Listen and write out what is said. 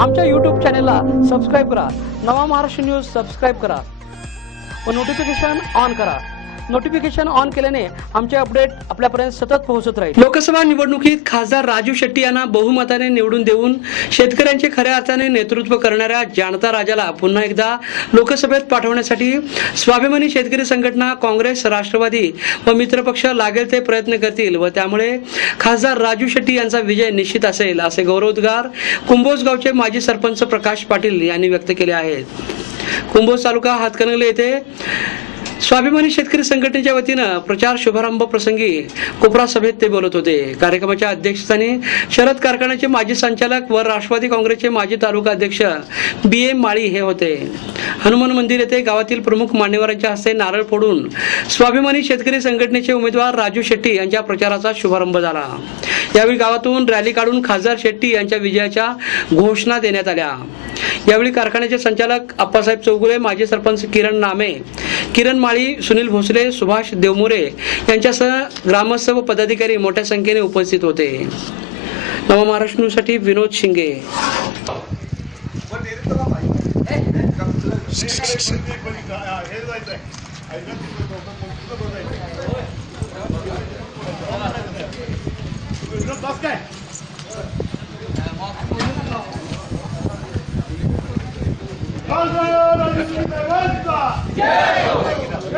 आमच्या यूट्यूब चॅनेलला सबस्क्राईब करा. नवा महाराष्ट्र न्यूज सबस्क्राईब करा. व नोटिफिकेशन ऑन करा. नोटिफिकेशन ऑन केल्याने आमचे अपडेट आपल्यापर्यंत सतत पोहोचत राहील. लोकसभा निवडणुकीत खासदार राजू शेट्टी यांना बहुमताने निवडून देऊन शेतकऱ्यांचे खऱ्या अर्थाने नेतृत्व करणाऱ्या जाणता राजाला पुन्हा एकदा लोकसभेत पाठवण्यासाठी स्वाभिमानी शेतकरी संघटना काँग्रेस राष्ट्रवादी व मित्रपक्ष लागेल ते प्रयत्न करतील व त्यामुळे खासदार राजू शेट्टी यांचा विजय निश्चित असेल असे गौरवोद्गार कुंभोज गावचे माजी सरपंच प्रकाश पाटील यांनी व्यक्त केले आहेत. कुंभोज तालुका हातकणंगले येथे स्वाभिमानी शेतकरी संघटनेच्या वतीनं प्रचार शुभारंभ प्रसंगी कोपरा सभेत ते बोलत होते. कार्यक्रमाच्या अध्यक्षस्थानी शरद कारखान्याचे माजी संचालक व राष्ट्रवादी काँग्रेसचे माजी तालुका अध्यक्ष बी एम माळी हे होते. हनुमान मंदिर येथे गावातील प्रमुख मान्यवरांच्या हस्ते नारळ फोडून स्वाभिमानी शेतकरी संघटनेचे उमेदवार राजू शेट्टी यांच्या प्रचाराचा शुभारंभ झाला. यावेळी गावातून रॅली काढून खासदार शेट्टी यांच्या विजयाच्या घोषणा देण्यात आल्या. यावेळी कारखान्याचे संचालक अप्पासाहेब चौगुले माजी सरपंच किरण नामे किरण माळी सुनील भोसले सुभाष देवमोरे यांच्यासह ग्रामस्थ व पदाधिकारी मोठ्या संख्येने उपस्थित होते. नव महाराष्ट्र विनोद शिंगे. जय